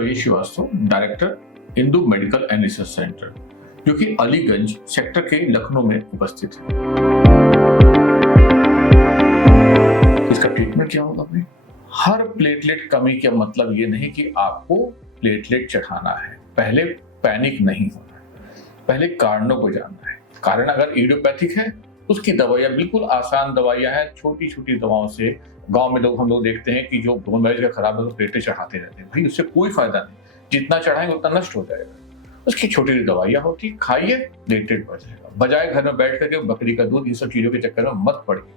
Ravi Srivastava, director Indu medical and research centre, जो कि Aliganj sector के लखनऊ में उपस्थित है। इसका ट्रीटमेंट क्या होगा भाई? हर प्लेटलेट कमी का मतलब ये नहीं कि आपको प्लेटलेट चढ़ाना है। पहले पैनिक नहीं होना है, पहले कारणों को जानना है। कारण अगर इडियोपैथिक है, उसकी दवाइयाँ बिल्कुल आसान दवाइयाँ हैं। छोटी छोटी दवाओं से गांव में हम लोग देखते हैं कि जो बोन मैरो का खराब है तो प्लेटलेट चढ़ाते रहते हैं। भाई उससे कोई फायदा नहीं, जितना चढ़ाएंगे उतना नष्ट हो जाएगा। उसकी छोटी छोटी दवाइयाँ होती, खाइए प्लेटलेट बढ़ जाएगा। बजाय घर में बैठ करके बकरी का दूध, ये सब चीजों के चक्कर में मत पड़िए।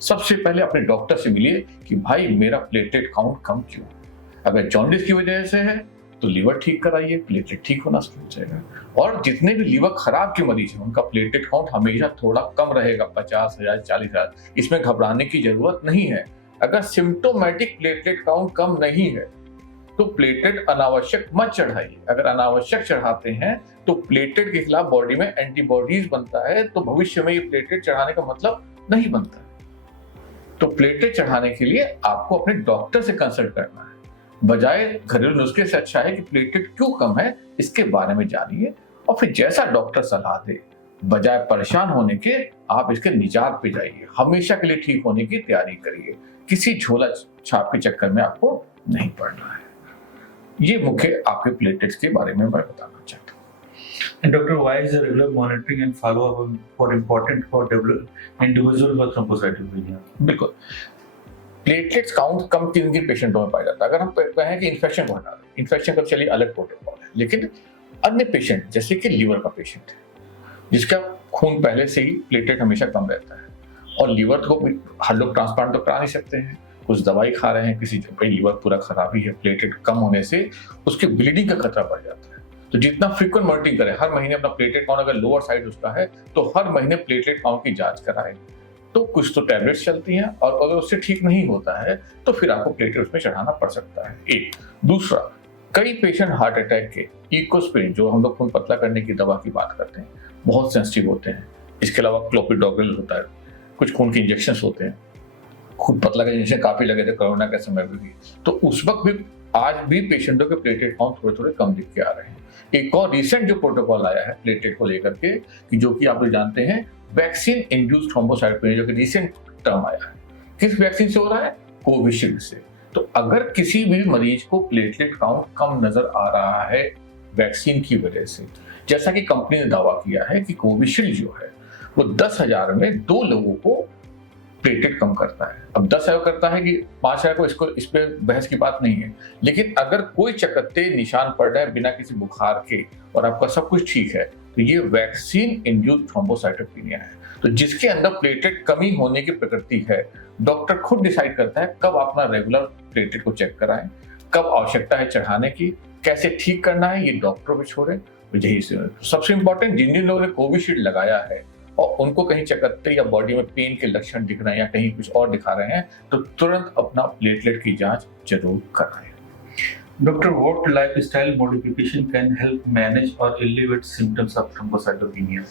सबसे पहले अपने डॉक्टर से मिलिए कि भाई मेरा प्लेटलेट काउंट कम क्यों है। अगर जॉन्डिस की वजह से है तो लीवर ठीक कराइए, प्लेटलेट ठीक होना शुरू हो जाएगा। और जितने भी लीवर खराब के मरीज हैं उनका प्लेटलेट काउंट हमेशा थोड़ा कम रहेगा, 50,000 40,000। इसमें घबराने की जरूरत नहीं है। अगर सिम्टोमेटिक प्लेटलेट काउंट कम नहीं है तो प्लेटलेट अनावश्यक मत चढ़ाइए। अगर अनावश्यक चढ़ाते हैं तो प्लेटलेट के खिलाफ बॉडी में एंटीबॉडीज बनता है, तो भविष्य में ये प्लेटलेट चढ़ाने का मतलब नहीं बनता। तो प्लेटलेट चढ़ाने के लिए आपको अपने डॉक्टर से कंसल्ट करना है। बजाय घरेलू नुस्खे से अच्छा है कि प्लेटलेट क्यों कम है इसके बारे में जानिए और फिर जैसा डॉक्टर सलाह दे, बजाय परेशान होने के आप इसके निजात पे जाइए। हमेशा के लिए ठीक होने की तैयारी करिए, किसी झोला छाप के चक्कर में आपको नहीं पड़ना है। ये मुख्य आपके प्लेटलेट्स के बारे में मैं बताना चाहता हूँ। And Doctor, why is the regular monitoring and follow-up for important for individual with thrombocytopenia? बिल्कुल, प्लेटलेट्स काउंट कम किन पेशेंटों में पाया जाता है। अगर हम कहें कि इन्फेक्शन को हटा दें, इन्फेक्शन का चलिए अलग प्रोटोकॉल है, लेकिन अन्य पेशेंट जैसे कि लीवर का पेशेंट है जिसका खून पहले से ही प्लेटलेट हमेशा कम रहता है और लीवर को हर लोग ट्रांसप्लांट तो करा नहीं सकते हैं, कुछ दवाई खा रहे हैं, किसी भाई लीवर पूरा खराब ही है, प्लेटलेट कम होने से उसके ब्लीडिंग का खतरा बढ़ जाता है। तो जितना फ्रीक्वेंट मॉनिटरिंग करें, हर महीने अपना प्लेटलेट काउंट, अगर लोअर साइड उसका है तो हर महीने प्लेटलेट काउंट की जांच कराएं। तो कुछ तो टैबलेट्स चलती हैं और अगर उससे ठीक नहीं होता है तो फिर आपको प्लेटलेट उसमें चढ़ाना पड़ सकता है। एक दूसरा, कई पेशेंट हार्ट अटैक के इकोस्प्रिन, जो हम लोग खून पतला करने की दवा की बात करते हैं, बहुत सेंसिटिव होते हैं। इसके अलावा क्लोपिडोग्रेल होता है, कुछ खून के इंजेक्शन होते हैं। खून पतला के इंजेक्शन काफी लगे थे कोरोना के समय में भी, तो उस वक्त भी आज भी पेशेंटों के प्लेटलेट काउंट थोड़े थोड़े कम दिख के आ रहे हैं। एक और रिसेंट जो प्रोटोकॉल आया है प्लेटलेट को लेकर के, कि जो कि आप लोग जानते हैं वैक्सीन इंड्यूस्ड थ्रोम्बोसाइटोपेनिया, जो कि रिसेंट टर्म आया है। किस वैक्सीन से हो रहा है? कोविशील्ड से। तो अगर किसी भी मरीज को प्लेटलेट काउंट कम नजर आ रहा है वैक्सीन की वजह से, जैसा कि कंपनी ने दावा किया है कि कोविशील्ड जो है वो 10,000 में 2 लोगों को प्लेटलेट कम करता है। अब 10,000 करता है कि 5,000 को, इसको इस पे बहस की बात नहीं है। लेकिन अगर कोई चकत्ते निशान पड़ रहा है बिना किसी बुखार के और आपका सब कुछ ठीक है, तो ये वैक्सीन इंड्यूस्ड थ्रोम्बोसाइटोपेनिया है। तो जिसके अंदर प्लेटलेट कमी होने की प्रकृति है, डॉक्टर खुद डिसाइड करता है कब अपना रेगुलर प्लेटलेट को चेक कराएं, कब आवश्यकता है चढ़ाने की, कैसे ठीक करना है ये डॉक्टरों पे छोड़े। यही सबसे इंपॉर्टेंट, जिन जिन लोगों ने कोविशील्ड लगाया है और उनको कहीं चकत्ते या बॉडी में पेन के लक्षण दिख रहे हैं या कहीं कुछ और दिखा रहे हैं, तो तुरंत अपना प्लेटलेट की जांच जरूर कराएं। Doctor, what lifestyle modification can help manage or alleviate symptoms of thrombocytopenia?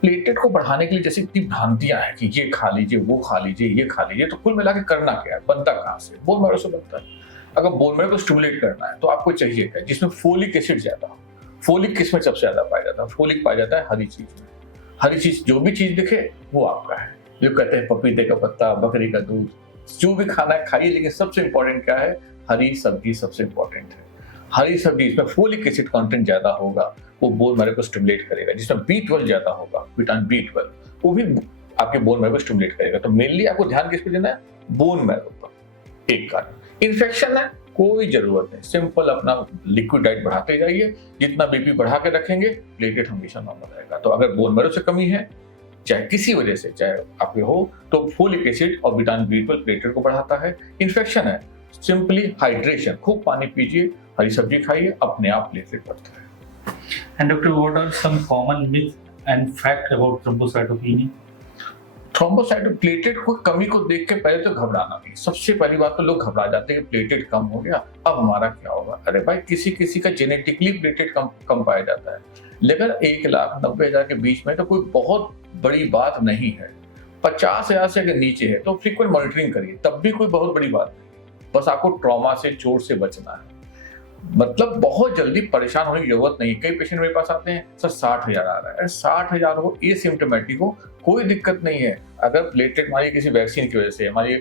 Platelet को बढ़ाने के लिए जैसे इतनी भ्रांतियां हैं कि ये खा लीजिए, वो खा लीजिए, ये खा लीजिए, तो कुल मिला के करना क्या है? बनता कहाँ से? बोन मैरो से बनता है। अगर बोन मैरो को स्टिमुलेट करना है तो आपको चाहिए क्या? जिसमें फोलिक एसिड ज्यादा हो। फोलिक किसमें सबसे ज्यादा पाया जाता है? फोलिक पाया जाता है हरी चीज में। हरी चीज, जो भी चीज दिखे वो आपका है। जो कहते हैं पपीते का पत्ता, बकरी का दूध, जो भी खाना है खाइए, लेकिन सबसे इंपॉर्टेंट क्या है? हरी सब्जी सबसे इंपॉर्टेंट है। हरी सब्जी, इसमें फोलिक एसिड कंटेंट ज्यादा होगा, वो बोन मैरो को स्टिमुलेट करेगा। जिसमें B12 ज्यादा होगा, विटामिन B12, वो भी आपके बोन मैरो को स्टिमुलेट करेगा। तो मेनली आपको ध्यान किस पे देना है? बोन मैरो पर। एक कारण इन्फेक्शन है, कोई जरूरत नहीं, सिंपल अपना लिक्विड डाइट बढ़ाते जाइए। जितना बीपी बढ़ा के रखेंगे, प्लेटलेट हमेशा नॉर्मल रहेगा। तो अगर बोन मैरो से कमी है, चाहे किसी वजह से, चाहे आपके हो, तो फोलिक एसिड और विटामिन B12 प्लेटलेट को बढ़ाता है। इन्फेक्शन है, सिंपली हाइड्रेशन, खूब पानी पीजिए, हरी सब्जी खाइए, अपने आप प्लेटलेट बढ़ता है। And Doctor, what are some common myths and facts about thrombocytopenia? Thrombocytopenia platelet को कमी को देख के पहले तो घबराना नहीं। सबसे पहली बात तो लोग घबरा जाते हैं कि प्लेटलेट कम हो गया, अब हमारा क्या होगा। अरे भाई, किसी किसी का जेनेटिकली प्लेटलेट कम पाया जाता है, लेकिन 1,90,000 के बीच में तो कोई बहुत बड़ी बात नहीं है। 50,000 से अगर नीचे है तो फ्रीक्वेंट मॉनिटरिंग करिए, तब भी कोई बहुत बड़ी बात नहीं। बस आपको ट्रॉमा से, चोट से बचना है। मतलब बहुत जल्दी परेशान होने की जरूरत नहीं। कई पेशेंट मेरे पास आते हैं, सर 60,000 आ रहा है, 60,000 हो, एसिम्प्टोमेटिक हो, कोई दिक्कत नहीं है। अगर प्लेटलेट हमारी किसी वैक्सीन की वजह से, हमारी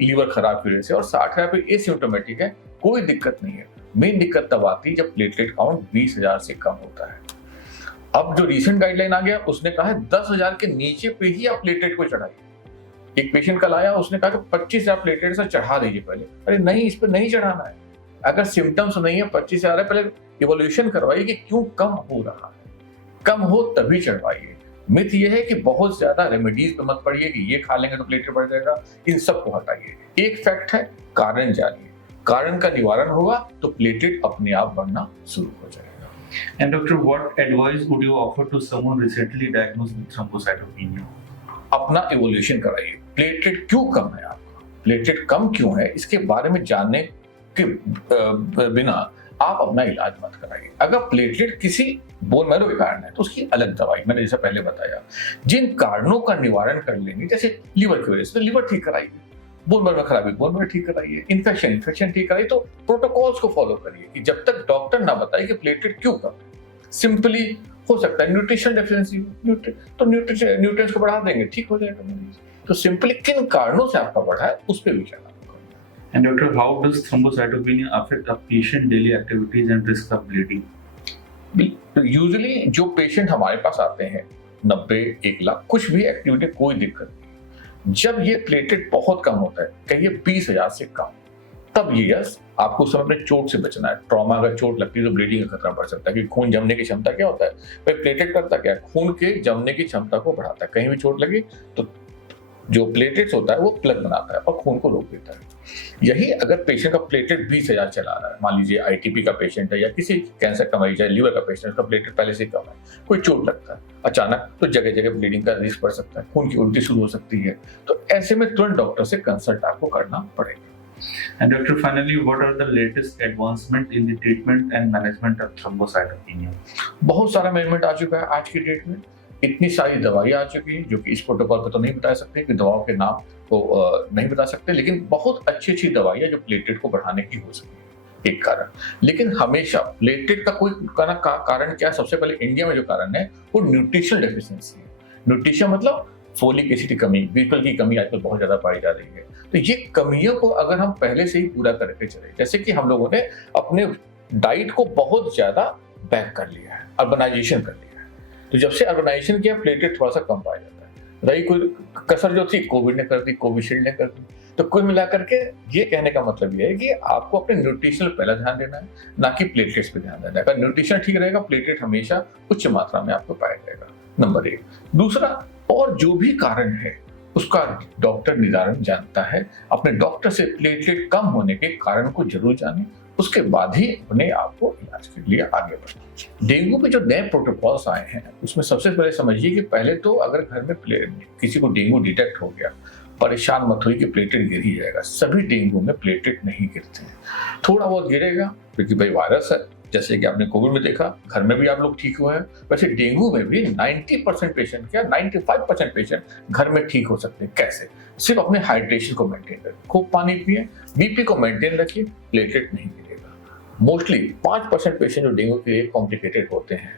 लीवर खराब की वजह से और 60,000 पे एसिम्प्टोमेटिक है, कोई दिक्कत नहीं है। मेन दिक्कत तब आती है जब प्लेटलेट काउंट 20,000 से कम होता है। अब जो रिसेंट गाइडलाइन आ गया उसने कहा है 10,000 के नीचे पे ही आप प्लेटलेट को चढ़ाइए। एक पेशेंट कल आया, उसने कहा कि 25,000 प्लेटलेट से चढ़ा दीजिए पहले। अरे नहीं, इस पर नहीं चढ़ाना है। अगर सिम्टम्स नहीं है, 25,000 है, पहले इवोल्यूशन करवाइए कि क्यों कम हो रहा है। कम हो तभी चढ़वाइए। मिथ ये है कि बहुत ज्यादा रेमेडीज पे मत पड़िए कि ये खा लेंगे तो प्लेटलेट बढ़ जाएगा। इन सबको हटाइए। एक फैक्ट है, कारण जानिए। कारण का निवारण होगा तो प्लेटलेट अपने आप बढ़ना शुरू हो जाएगा। And doctor, what advice would you offer to someone recently diagnosed with thrombocytopenia? अपना इवोल्यूशन कराइए। प्लेटलेट क्यों कम है आपका, प्लेटलेट कम क्यों है, इसके बारे में जानने के बिना आप अपना इलाज मत कराइए। अगर प्लेटलेट किसी बोन मैरो के कारण है तो उसकी अलग दवाई, मैंने जैसे पहले बताया। जिन कारणों का निवारण कर लेंगे, जैसे लीवर की वजह से तो लीवर ठीक कराइए, बोन मैरो में खराबी बोन मैरो ठीक कराइए, इन्फेक्शन ठीक कराइए। तो प्रोटोकॉल्स को फॉलो करिए कि जब तक डॉक्टर ना बताए कि प्लेटलेट क्यों कम है। सिंपली हो सकता है न्यूट्रिशन डेफिशिएंसी, तो न्यूट्रिएंट्स को बढ़ा देंगे, ठीक हो जाएगा मरीज। तो सिंपली किन कारणों से आपका बढ़ा है उस पर विचार। And doctor, how does thrombocytopenia affect a patient daily activities and risk of bleeding? Usually जो पेशेंट हमारे पास आते हैं 90, 1 लाख, कुछ भी एक्टिविटी कोई दिक्कत नहीं। जब ये प्लेटलेट बहुत कम होता है, कहिए 20,000 से कम, तब ये यस आपको उस समय अपने चोट से बचना है। ट्रॉमा अगर चोट लगती है तो ब्लीडिंग का खतरा बढ़ सकता है, क्योंकि खून जमने की क्षमता क्या होता है, भाई प्लेटलेट करता क्या है, खून के जमने की क्षमता को बढ़ाता है। कहीं भी चोट लगी तो जो प्लेटलेट्स होता है वो प्लग बनाता है और खून को रोक देता है। यही अगर पेशेंट का प्लेटलेट 20,000 चला रहा है, मान लीजिए आईटीपी का पेशेंट है या किसी कैंसर का मरीज है, लीवर का पेशेंट है, उसका प्लेटलेट पहले से कम है, कोई चोट लगता है अचानक तो जगह जगह ब्लीडिंग का रिस्क बढ़ सकता है, खून की उल्टी शुरू हो सकती है। तो ऐसे में तुरंत डॉक्टर से कंसल्ट आपको करना पड़ेगा। And doctor, finally, what are the latest advancement in the treatment and management of thrombocytopenia? बहुत सारा मैनेजमेंट आ चुका है आज की डेट में। इतनी सारी दवाइयाँ आ चुकी हैं जो कि इस प्रोटोकॉल पर तो नहीं बता सकते, कि दवाओं के नाम को नहीं बता सकते, लेकिन बहुत अच्छी अच्छी दवाइयाँ जो प्लेटलेट को बढ़ाने की हो सकती है। एक कारण, लेकिन हमेशा प्लेटलेट का कोई कारण क्या है, सबसे पहले इंडिया में जो कारण है वो न्यूट्रिशनल डेफिशिएंसी है। न्यूट्रिशन मतलब फोलिक एसिड की कमी, B12 की कमी आजकल बहुत ज्यादा पाई जा रही है। तो ये कमियों को अगर हम पहले से ही पूरा करके चले, जैसे कि हम लोगों ने अपने डाइट को बहुत ज्यादा बैक कर लिया है, अर्बनाइजेशन कर लिया है। तो जब से अर्बनाइजेशन किया, प्लेटलेट थोड़ा सा कम पाया जाता है। रही कोई कसर जो थी, कोविड ने कर दी, कोविशील्ड ने कर दी। तो कुल मिलाकर के ये कहने का मतलब ये है कि आपको अपने न्यूट्रिशनल पहला ध्यान देना है, ना कि प्लेटलेट्स पे ध्यान देना है। अगर न्यूट्रिशन ठीक रहेगा, प्लेटलेट हमेशा उच्च मात्रा में आपको पाया जाएगा, नंबर 1। दूसरा, और जो भी कारण है उसका डॉक्टर निदान जानता है। अपने डॉक्टर से प्लेटलेट कम होने के कारण को जरूर जाने, उसके बाद ही अपने आप को इलाज के लिए आगे बढ़े। डेंगू पे जो नए प्रोटोकॉल्स आए हैं उसमें सबसे पहले समझिए कि पहले तो अगर घर में किसी को डेंगू डिटेक्ट हो गया, परेशान मत होइए कि प्लेटलेट गिर ही जाएगा। सभी डेंगू में प्लेटलेट नहीं गिरते हैं, थोड़ा बहुत गिरेगा क्योंकि भाई वायरस है। जैसे कि आपने कोविड में देखा, घर में भी आप लोग ठीक हुए हैं, वैसे डेंगू में भी 90% पेशेंट क्या 95% पेशेंट घर में ठीक हो सकते हैं। कैसे? सिर्फ अपने हाइड्रेशन को मेंटेन करें, खूब पानी पिए, बीपी को मेंटेन रखिए, प्लेटलेट नहीं गिरेगा। मोस्टली 5% पेशेंट जो डेंगू के लिए कॉम्प्लिकेटेड होते हैं,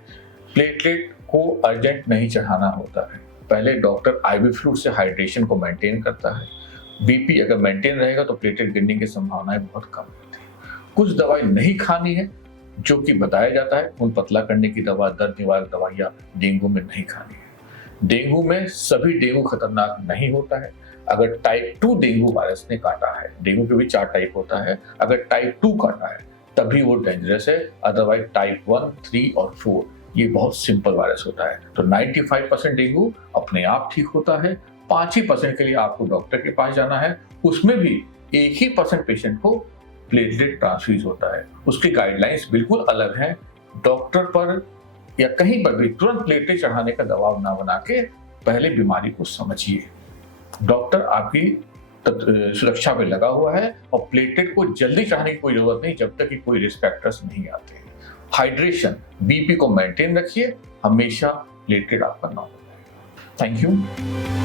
प्लेटलेट को अर्जेंट नहीं चढ़ाना होता है। पहले डॉक्टर आईवी फ्लूइड से हाइड्रेशन को मेंटेन करता है। बीपी अगर मेंटेन रहेगा तो प्लेटलेट गिरने की संभावनाएं बहुत कम होती है। कुछ दवाई नहीं खानी है जो कि बताया जाता है, खून पतला करने की दवा, दर्द निवारक दवाइयां डेंगू में नहीं खानी है। डेंगू में सभी डेंगू खतरनाक नहीं होता है। अगर टाइप 2 डेंगू वायरस ने काटा है, डेंगू के भी 4 टाइप होता है, अगर टाइप 2 काटा है तभी वो डेंजरस है। अदरवाइज टाइप 1, 3 और 4 ये बहुत सिंपल वायरस होता है। तो 95% डेंगू अपने आप ठीक होता है। 5% के लिए आपको डॉक्टर के पास जाना है, उसमें भी 1% पेशेंट को प्लेटलेट ट्रांसफ्यूज होता है। उसकी गाइडलाइंस बिल्कुल अलग है। डॉक्टर पर या कहीं पर भी तुरंत प्लेटलेट चढ़ाने का दबाव ना बना के पहले बीमारी को समझिए। डॉक्टर आपकी सुरक्षा पे लगा हुआ है और प्लेटलेट को जल्दी चढ़ाने की कोई जरूरत नहीं जब तक कि कोई रिस्क फैक्टर्स नहीं आते। हाइड्रेशन, बीपी को मेंटेन रखिए, हमेशा प्लेटलेट आपका ना हो जाएगा। Thank you.